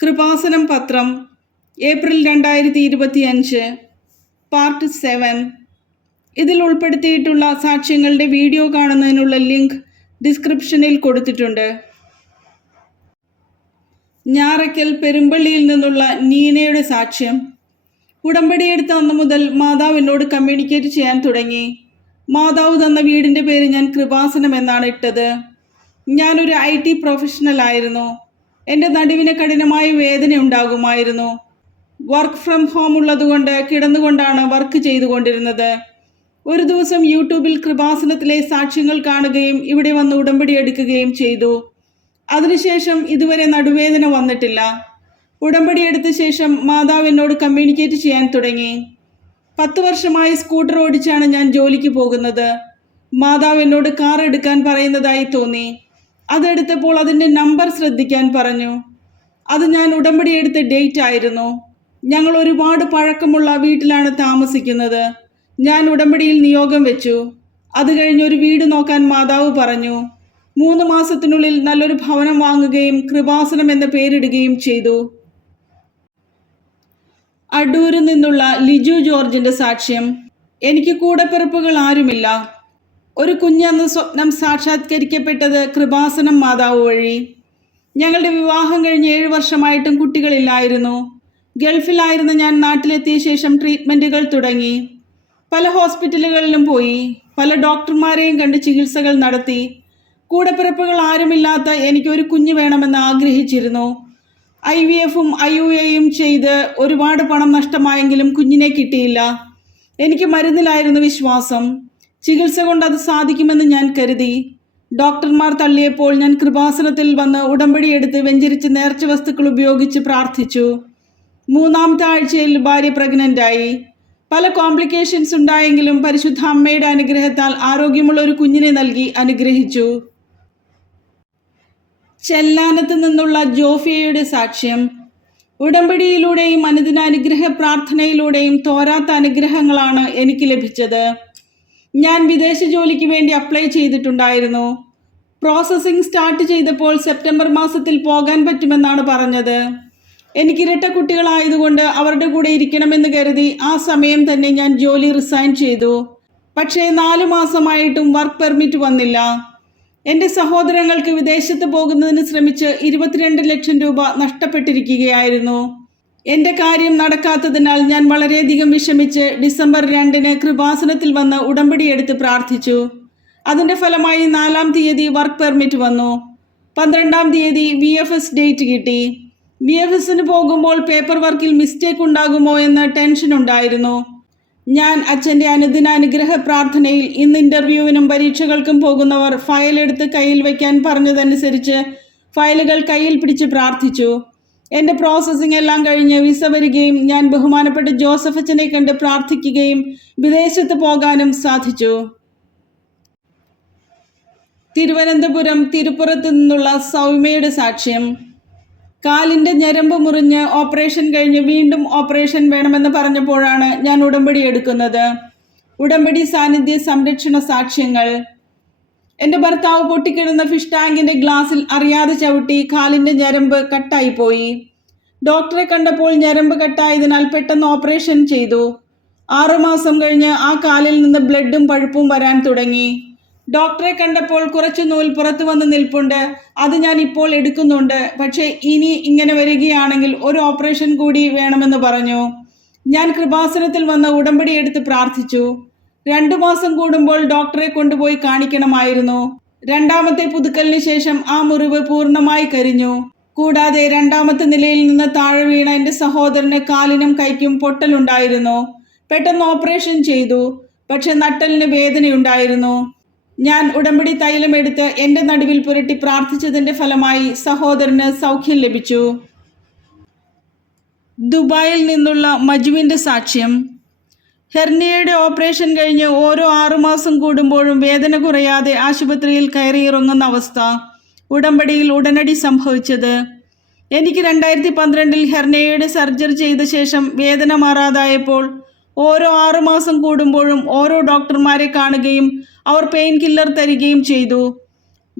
കൃപാസനം പത്രം April 2025 part 7. ഇതിൽ ഉൾപ്പെടുത്തിയിട്ടുള്ള സാക്ഷ്യങ്ങളുടെ വീഡിയോ കാണുന്നതിനുള്ള ലിങ്ക് ഡിസ്ക്രിപ്ഷനിൽ കൊടുത്തിട്ടുണ്ട്. ഞാറയ്ക്കൽ പെരുമ്പള്ളിയിൽ നിന്നുള്ള നീനയുടെ സാക്ഷ്യം. ഉടമ്പടിയെടുത്ത അന്നു മുതൽ മാതാവ് എന്നോട് കമ്മ്യൂണിക്കേറ്റ് ചെയ്യാൻ തുടങ്ങി. മാതാവ് തന്ന വീടിൻ്റെ പേര് ഞാൻ കൃപാസനം എന്നാണ് ഇട്ടത്. ഞാനൊരു IT പ്രൊഫഷണൽ ആയിരുന്നു. എൻ്റെ നടുവിന് കഠിനമായ വേദന ഉണ്ടാകുമായിരുന്നു. വർക്ക് ഫ്രം ഹോം ഉള്ളതുകൊണ്ട് കിടന്നുകൊണ്ടാണ് വർക്ക് ചെയ്തുകൊണ്ടിരുന്നത്. ഒരു ദിവസം യൂട്യൂബിൽ കൃപാസനത്തിലെ സാക്ഷ്യങ്ങൾ കാണുകയും ഇവിടെ വന്ന് ഉടമ്പടി എടുക്കുകയും ചെയ്തു. അതിനുശേഷം ഇതുവരെ നടുവേദന വന്നിട്ടില്ല. ഉടമ്പടി എടുത്ത ശേഷം മാതാവ് എന്നോട് കമ്മ്യൂണിക്കേറ്റ് ചെയ്യാൻ തുടങ്ങി. 10 വർഷമായി സ്കൂട്ടർ ഓടിച്ചാണ് ഞാൻ ജോലിക്ക് പോകുന്നത്. മാതാവ് എന്നോട് കാർ എടുക്കാൻ പറയുന്നതായി തോന്നി. അതെടുത്തപ്പോൾ അതിൻ്റെ നമ്പർ ശ്രദ്ധിക്കാൻ പറഞ്ഞു. അത് ഞാൻ ഉടമ്പടി എടുത്ത ഡേറ്റ് ആയിരുന്നു. ഞങ്ങൾ ഒരുപാട് പഴക്കമുള്ള വീട്ടിലാണ് താമസിക്കുന്നത്. ഞാൻ ഉടമ്പടിയിൽ നിയോഗം വെച്ചു. അത് കഴിഞ്ഞ് ഒരു വീട് നോക്കാൻ മാതാവ് പറഞ്ഞു. 3 മാസത്തിനുള്ളിൽ നല്ലൊരു ഭവനം വാങ്ങുകയും കൃപാസനം എന്ന പേരിടുകയും ചെയ്തു. അടൂരിൽ നിന്നുള്ള ലിജു ജോർജിൻ്റെ സാക്ഷ്യം. എനിക്ക് കൂടപ്പിറപ്പുകൾ ആരുമില്ല. ഒരു കുഞ്ഞെന്ന സ്വപ്നം സാക്ഷാത്കരിക്കപ്പെട്ടത് കൃപാസനം മാതാവ് വഴി. ഞങ്ങളുടെ വിവാഹം കഴിഞ്ഞ് 7 വർഷമായിട്ടും കുട്ടികളില്ലായിരുന്നു. ഗൾഫിലായിരുന്ന ഞാൻ നാട്ടിലെത്തിയ ശേഷം ട്രീറ്റ്മെൻറ്റുകൾ തുടങ്ങി. പല ഹോസ്പിറ്റലുകളിലും പോയി. പല ഡോക്ടർമാരെയും കണ്ട് ചികിത്സകൾ നടത്തി. കൂടപ്പിറപ്പുകൾ ആരുമില്ലാത്ത എനിക്ക് ഒരു കുഞ്ഞ് വേണമെന്ന് ആഗ്രഹിച്ചിരുന്നു. IVFും IUAയും ചെയ്ത് ഒരുപാട് പണം നഷ്ടമായെങ്കിലും കുഞ്ഞിനെ കിട്ടിയില്ല. എനിക്ക് മരുന്നിലായിരുന്നു വിശ്വാസം. ചികിത്സ കൊണ്ട് അത് സാധിക്കുമെന്ന് ഞാൻ കരുതി. ഡോക്ടർമാർ തള്ളിയപ്പോൾ ഞാൻ കൃപാസനത്തിൽ വന്ന് ഉടമ്പടി എടുത്ത് വെഞ്ചരിച്ച് നേർച്ച വസ്തുക്കൾ ഉപയോഗിച്ച് പ്രാർത്ഥിച്ചു. 3-ാമത്തെ ആഴ്ചയിൽ ഭാര്യ പ്രഗ്നൻ്റായി. പല കോംപ്ലിക്കേഷൻസ് ഉണ്ടായെങ്കിലും പരിശുദ്ധ അമ്മയുടെ അനുഗ്രഹത്താൽ ആരോഗ്യമുള്ള ഒരു കുഞ്ഞിനെ നൽകി അനുഗ്രഹിച്ചു. ചെല്ലാനത്ത് നിന്നുള്ള ജോഫിയയുടെ സാക്ഷ്യം. ഉടമ്പടിയിലൂടെയും അനുദിന അനുഗ്രഹ പ്രാർത്ഥനയിലൂടെയും തോരാത്ത അനുഗ്രഹങ്ങളാണ് എനിക്ക് ലഭിച്ചത്. ഞാൻ വിദേശ ജോലിക്ക് വേണ്ടി അപ്ലൈ ചെയ്തിട്ടുണ്ടായിരുന്നു. പ്രോസസ്സിംഗ് സ്റ്റാർട്ട് ചെയ്തപ്പോൾ സെപ്റ്റംബർ മാസത്തിൽ പോകാൻ പറ്റുമെന്നാണ് പറഞ്ഞത്. എനിക്ക് ഇരട്ട കുട്ടികളായതുകൊണ്ട് അവരുടെ കൂടെ ഇരിക്കണമെന്ന് കരുതി ആ സമയം തന്നെ ഞാൻ ജോലി റിസൈൻ ചെയ്തു. പക്ഷേ 4 മാസമായിട്ടും വർക്ക് പെർമിറ്റ് വന്നില്ല. എൻ്റെ സഹോദരങ്ങൾക്ക് വിദേശത്ത് പോകുന്നതിന് ശ്രമിച്ച് 22 ലക്ഷം രൂപ നഷ്ടപ്പെട്ടിരിക്കുകയായിരുന്നു. എൻ്റെ കാര്യം നടക്കാത്തതിനാൽ ഞാൻ വളരെയധികം വിഷമിച്ച് ഡിസംബർ 2-ന് കൃപാസനത്തിൽ വന്ന് ഉടമ്പടി എടുത്ത് പ്രാർത്ഥിച്ചു. അതിൻ്റെ ഫലമായി 4-ാം തീയതി വർക്ക് പെർമിറ്റ് വന്നു. 12-ാം തീയതി VFS ഡേറ്റ് കിട്ടി. VFSന് പോകുമ്പോൾ പേപ്പർ വർക്കിൽ മിസ്റ്റേക്ക് ഉണ്ടാകുമോ എന്ന ടെൻഷൻ ഉണ്ടായിരുന്നു. ഞാൻ അച്ഛൻ്റെ അനുദിന അനുഗ്രഹ പ്രാർത്ഥനയിൽ ഇന്ന് ഇൻ്റർവ്യൂവിനും പരീക്ഷകൾക്കും പോകുന്നവർ ഫയൽ എടുത്ത് കയ്യിൽ വയ്ക്കാൻ പറഞ്ഞതനുസരിച്ച് ഫയലുകൾ കയ്യിൽ പിടിച്ച് പ്രാർത്ഥിച്ചു. എൻ്റെ പ്രോസസ്സിംഗ് എല്ലാം കഴിഞ്ഞ് വിസ വരികയും ഞാൻ ബഹുമാനപ്പെട്ട ജോസഫ് അച്ഛനെ കണ്ട് പ്രാർത്ഥിക്കുകയും വിദേശത്ത് പോകാനും സാധിച്ചു. തിരുവനന്തപുരം തിരുപ്പുറത്ത് നിന്നുള്ള സൗമ്യയുടെ സാക്ഷ്യം. കാലിൻ്റെ ഞരമ്പ് മുറിഞ്ഞ് ഓപ്പറേഷൻ കഴിഞ്ഞ് വീണ്ടും ഓപ്പറേഷൻ വേണമെന്ന് പറഞ്ഞപ്പോഴാണ് ഞാൻ ഉടമ്പടി എടുക്കുന്നത്. ഉടമ്പടി സാന്നിധ്യ സംരക്ഷണ സാക്ഷ്യങ്ങൾ. എൻ്റെ ഭർത്താവ് പൊട്ടിക്കിടന്ന ഫിഷ് ടാങ്കിൻ്റെ ഗ്ലാസ്സിൽ അറിയാതെ ചവിട്ടി കാലിൻ്റെ ഞരമ്പ് കട്ടായിപ്പോയി. ഡോക്ടറെ കണ്ടപ്പോൾ ഞരമ്പ് കട്ടായതിനാൽ പെട്ടെന്ന് ഓപ്പറേഷൻ ചെയ്തു. 6 മാസം കഴിഞ്ഞ് ആ കാലിൽ നിന്ന് ബ്ലഡും പഴുപ്പും വരാൻ തുടങ്ങി. ഡോക്ടറെ കണ്ടപ്പോൾ കുറച്ച് നൂൽ പുറത്തു വന്ന് നിൽപ്പുണ്ട്. അത് ഞാൻ ഇപ്പോൾ എടുക്കുന്നുണ്ട്. പക്ഷേ ഇനി ഇങ്ങനെ വരികയാണെങ്കിൽ ഒരു ഓപ്പറേഷൻ കൂടി വേണമെന്ന് പറഞ്ഞു. ഞാൻ കൃപാസനത്തിൽ വന്ന് ഉടമ്പടി എടുത്ത് പ്രാർത്ഥിച്ചു. 2 മാസം കൂടുമ്പോൾ ഡോക്ടറെ കൊണ്ടുപോയി കാണിക്കണമായിരുന്നു. 2ാമത്തെ പുതുക്കലിന് ശേഷം ആ മുറിവ് പൂർണ്ണമായി കരിഞ്ഞു. കൂടാതെ 2ാമത്തെ നിലയിൽ നിന്ന് താഴെ വീണ എൻ്റെ സഹോദരന് കാലിനും കൈക്കും പൊട്ടലുണ്ടായിരുന്നു. പെട്ടെന്ന് ഓപ്പറേഷൻ ചെയ്തു. പക്ഷെ നട്ടലിന് വേദനയുണ്ടായിരുന്നു. ഞാൻ ഉടമ്പടി തൈലം എടുത്ത് എൻ്റെ നടുവിൽ പുരട്ടി പ്രാർത്ഥിച്ചതിൻ്റെ ഫലമായി സഹോദരന് സൗഖ്യം ലഭിച്ചു. ദുബായിൽ നിന്നുള്ള മജുവിൻ്റെ സാക്ഷ്യം. ഹെർണിയയുടെ ഓപ്പറേഷൻ കഴിഞ്ഞ് ഓരോ 6 മാസം കൂടുമ്പോഴും വേദന കുറയാതെ ആശുപത്രിയിൽ കയറിയിറങ്ങുന്ന അവസ്ഥ. ഉടമ്പടിയിൽ ഉടനടി സംഭവിച്ചത്. എനിക്ക് 2012-ൽ ഹെർണിയയുടെ സർജറി ചെയ്ത ശേഷം വേദന മാറാതായപ്പോൾ ഓരോ 6 മാസം കൂടുമ്പോഴും ഓരോ ഡോക്ടർമാരെ കാണുകയും അവർ പെയിൻ കില്ലർ തരികയും ചെയ്തു.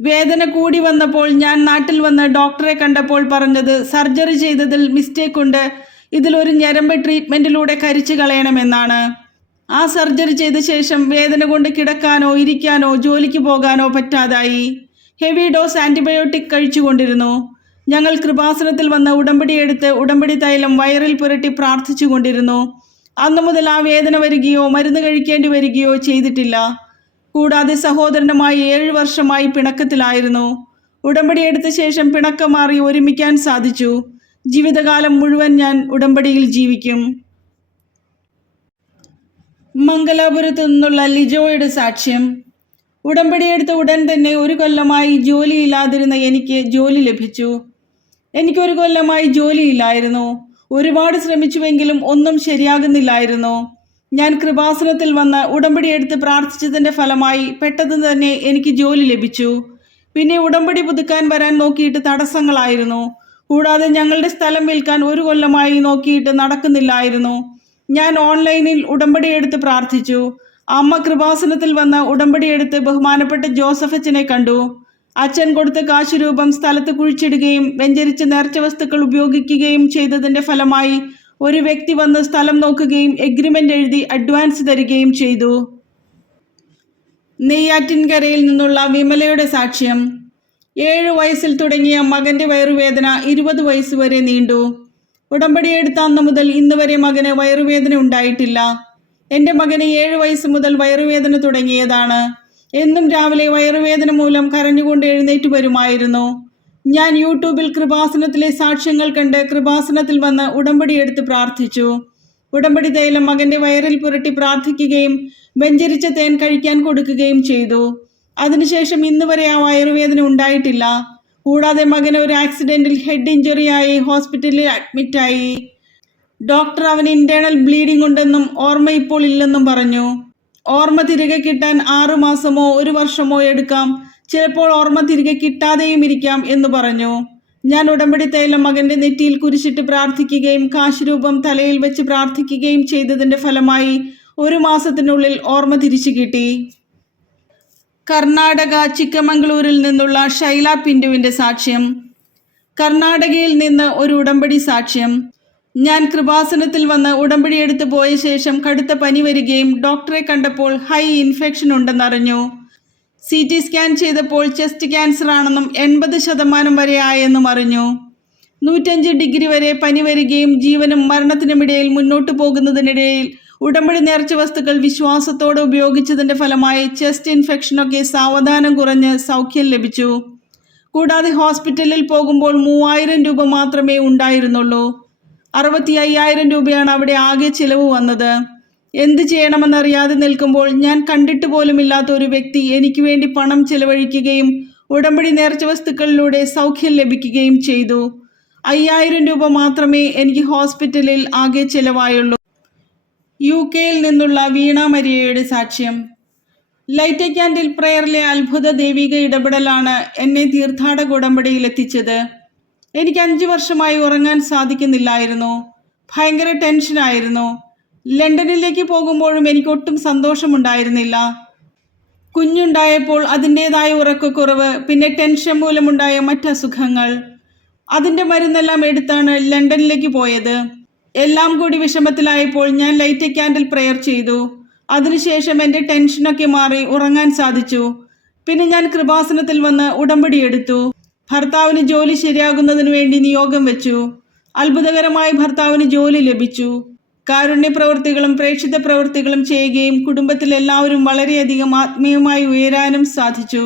വേദന കൂടി വന്നപ്പോൾ ഞാൻ നാട്ടിൽ വന്ന് ഡോക്ടറെ കണ്ടപ്പോൾ പറഞ്ഞത് സർജറി ചെയ്തതിൽ മിസ്റ്റേക്കുണ്ട്, ഇതിലൊരു ഞരമ്പ് ട്രീറ്റ്മെൻറ്റിലൂടെ കരിച്ചു കളയണമെന്നാണ്. ആ സർജറി ചെയ്ത ശേഷം വേദന കൊണ്ട് കിടക്കാനോ ഇരിക്കാനോ ജോലിക്ക് പോകാനോ പറ്റാതായി. ഹെവി ഡോസ് ആൻറ്റിബയോട്ടിക് കഴിച്ചുകൊണ്ടിരുന്നു. ഞങ്ങൾ കൃപാസനത്തിൽ വന്ന് ഉടമ്പടിയെടുത്ത് ഉടമ്പടി തൈലം വയറിൽ പുരട്ടി പ്രാർത്ഥിച്ചു കൊണ്ടിരുന്നു. അന്നു മുതൽ ആ വേദന വരികയോ മരുന്ന് കഴിക്കേണ്ടി വരികയോ ചെയ്തിട്ടില്ല. കൂടാതെ സഹോദരനുമായി 7 വർഷമായി പിണക്കത്തിലായിരുന്നു. ഉടമ്പടിയെടുത്ത ശേഷം പിണക്കം മാറി ഒരുമിക്കാൻ സാധിച്ചു. ജീവിതകാലം മുഴുവൻ ഞാൻ ഉടമ്പടിയിൽ ജീവിക്കും. മംഗലാപുരത്തു നിന്നുള്ള ലിജോയുടെ സാക്ഷ്യം. ഉടമ്പടിയെടുത്ത ഉടൻ തന്നെ 1 കൊല്ലമായി ജോലിയില്ലാതിരുന്ന എനിക്ക് ജോലി ലഭിച്ചു. എനിക്ക് 1 കൊല്ലമായി ജോലിയില്ലായിരുന്നു. ഒരുപാട് ശ്രമിച്ചുവെങ്കിലും ഒന്നും ശരിയാകുന്നില്ലായിരുന്നു. ഞാൻ കൃപാസനത്തിൽ വന്ന് ഉടമ്പടിയെടുത്ത് പ്രാർത്ഥിച്ചതിൻ്റെ ഫലമായി പെട്ടെന്ന് തന്നെ എനിക്ക് ജോലി ലഭിച്ചു. പിന്നെ ഉടമ്പടി പുതുക്കാൻ വരാൻ നോക്കിയിട്ട് തടസ്സങ്ങളായിരുന്നു. കൂടാതെ ഞങ്ങളുടെ സ്ഥലം വിൽക്കാൻ 1 കൊല്ലമായി നോക്കിയിട്ട് നടക്കുന്നില്ലായിരുന്നു. ഞാൻ ഓൺലൈനിൽ ഉടമ്പടിയെടുത്ത് പ്രാർത്ഥിച്ചു. അമ്മ കൃപാസനത്തിൽ വന്ന് ഉടമ്പടിയെടുത്ത് ബഹുമാനപ്പെട്ട ജോസഫ് അച്ഛനെ കണ്ടു. അച്ഛൻ കൊടുത്ത കാശുരൂപം സ്ഥലത്ത് കുഴിച്ചിടുകയും വെഞ്ചരിച്ച നേർച്ച വസ്തുക്കൾ ഉപയോഗിക്കുകയും ചെയ്തതിൻ്റെ ഫലമായി ഒരു വ്യക്തി വന്ന് സ്ഥലം നോക്കുകയും എഗ്രിമെൻ്റ് എഴുതി അഡ്വാൻസ് തരികയും ചെയ്തു. നെയ്യാറ്റിൻകരയിൽ നിന്നുള്ള വിമലയുടെ സാക്ഷ്യം. 7 വയസ്സിൽ തുടങ്ങിയ മകൻ്റെ വയറുവേദന 20 വയസ്സ് വരെ നീണ്ടു. ഉടമ്പടിയെടുത്ത അന്ന് മുതൽ ഇന്ന് വരെ മകന് വയറുവേദന ഉണ്ടായിട്ടില്ല. എൻ്റെ മകന് 7 വയസ്സ് മുതൽ വയറുവേദന തുടങ്ങിയതാണ്. എന്നും രാവിലെ വയറുവേദന മൂലം കരഞ്ഞുകൊണ്ട് എഴുന്നേറ്റ് വരുമായിരുന്നു. ഞാൻ യൂട്യൂബിൽ കൃപാസനത്തിലെ സാക്ഷ്യങ്ങൾ കണ്ട് കൃപാസനത്തിൽ വന്ന് ഉടമ്പടിയെടുത്ത് പ്രാർത്ഥിച്ചു. ഉടമ്പടി തൈലം മകൻ്റെ വയറിൽ പുരട്ടി പ്രാർത്ഥിക്കുകയും വെഞ്ചരിച്ച തേൻ കഴിക്കാൻ കൊടുക്കുകയും ചെയ്തു. അതിനുശേഷം ഇന്ന് വരെ ആ വയറുവേദന ഉണ്ടായിട്ടില്ല. കൂടാതെ മകന് ഒരു ആക്സിഡൻറ്റിൽ ഹെഡ് ഇഞ്ചുറിയായി ഹോസ്പിറ്റലിൽ അഡ്മിറ്റായി. ഡോക്ടർ അവന് ഇൻറ്റേർണൽ ബ്ലീഡിംഗ് ഉണ്ടെന്നും ഓർമ്മ ഇപ്പോൾ ഇല്ലെന്നും പറഞ്ഞു. ഓർമ്മ തിരികെ കിട്ടാൻ 6 മാസമോ 1 വർഷമോ എടുക്കാം, ചിലപ്പോൾ ഓർമ്മ തിരികെ കിട്ടാതെയും ഇരിക്കാം എന്ന് പറഞ്ഞു. ഞാൻ ഉടമ്പടി തൈലം മകൻ്റെ നെറ്റിയിൽ കുരിശിട്ട് പ്രാർത്ഥിക്കുകയും കാശുരൂപം തലയിൽ വെച്ച് പ്രാർത്ഥിക്കുകയും ചെയ്തതിൻ്റെ ഫലമായി 1 മാസത്തിനുള്ളിൽ ഓർമ്മ തിരിച്ചു കിട്ടി. കർണാടക ചിക്കമംഗളൂരിൽ നിന്നുള്ള ഷൈല പിന്റുവിൻ്റെ സാക്ഷ്യം. കർണാടകയിൽ നിന്ന് ഒരു ഉടമ്പടി സാക്ഷ്യം. ഞാൻ കൃപാസനത്തിൽ വന്ന് ഉടമ്പടിയെടുത്ത് പോയ ശേഷം കടുത്ത പനി വരികയും ഡോക്ടറെ കണ്ടപ്പോൾ ഹൈ ഇൻഫെക്ഷൻ ഉണ്ടെന്നറിഞ്ഞു. CT സ്കാൻ ചെയ്തപ്പോൾ ചെസ്റ്റ് ക്യാൻസർ ആണെന്നും 80% വരെ ആയെന്നും അറിഞ്ഞു. 105 ഡിഗ്രി വരെ പനി വരികയും ജീവനും മരണത്തിനുമിടയിൽ മുന്നോട്ട് പോകുന്നതിനിടയിൽ ഉടമ്പടി നേർച്ച വസ്തുക്കൾ വിശ്വാസത്തോടെ ഉപയോഗിച്ചതിൻ്റെ ഫലമായി ചെസ്റ്റ് ഇൻഫെക്ഷനൊക്കെ സാവധാനം കുറഞ്ഞ് സൗഖ്യം ലഭിച്ചു. കൂടാതെ ഹോസ്പിറ്റലിൽ പോകുമ്പോൾ 3000 രൂപ മാത്രമേ ഉണ്ടായിരുന്നുള്ളൂ. 65,000 രൂപയാണ് അവിടെ ആകെ ചിലവ് വന്നത്. എന്ത് ചെയ്യണമെന്നറിയാതെ നിൽക്കുമ്പോൾ ഞാൻ കണ്ടിട്ട് പോലുമില്ലാത്ത ഒരു വ്യക്തി എനിക്ക് വേണ്ടി പണം ചിലവഴിക്കുകയും ഉടമ്പടി നേർച്ച വസ്തുക്കളിലൂടെ സൗഖ്യം ലഭിക്കുകയും ചെയ്തു. 5,000 രൂപ മാത്രമേ എനിക്ക് ഹോസ്പിറ്റലിൽ ആകെ ചിലവായുള്ളൂ. UK നിന്നുള്ള വീണ മരിയയുടെ സാക്ഷ്യം. ലൈറ്റ് എ ക്യാൻഡിൽ പ്രയറിലെ അത്ഭുത ദൈവിക ഇടപെടലാണ് എന്നെ തീർത്ഥാടക ഉടമ്പടിയിൽ എത്തിച്ചത്. എനിക്ക് 5 വർഷമായി ഉറങ്ങാൻ സാധിക്കുന്നില്ലായിരുന്നു. ഭയങ്കര ടെൻഷനായിരുന്നു. ലണ്ടനിലേക്ക് പോകുമ്പോഴും എനിക്ക് ഒട്ടും സന്തോഷമുണ്ടായിരുന്നില്ല. കുഞ്ഞുണ്ടായപ്പോൾ അതിൻ്റേതായ ഉറക്കക്കുറവ്, പിന്നെ ടെൻഷൻ മൂലമുണ്ടായ മറ്റസുഖങ്ങൾ. അതിൻ്റെ മരുന്നെല്ലാം എടുത്താണ് ലണ്ടനിലേക്ക് പോയത്. എല്ലാം കൂടി വിഷമത്തിലായപ്പോൾ ഞാൻ ലൈറ്റ് എ ക്യാൻഡിൽ പ്രയർ ചെയ്തു. അതിനുശേഷം എൻ്റെ ടെൻഷനൊക്കെ മാറി ഉറങ്ങാൻ സാധിച്ചു. പിന്നെ ഞാൻ കൃപാസനത്തിൽ വന്ന് ഉടമ്പടിയെടുത്തു. ഭർത്താവിന് ജോലി ശരിയാകുന്നതിന് വേണ്ടി നിയോഗം വെച്ചു. അത്ഭുതകരമായി ഭർത്താവിന് ജോലി ലഭിച്ചു. കാരുണ്യ പ്രവൃത്തികളും പ്രേക്ഷിത പ്രവൃത്തികളും ചെയ്യുകയും കുടുംബത്തിൽ എല്ലാവരും വളരെയധികം ആത്മീയമായി ഉയരാനും സാധിച്ചു.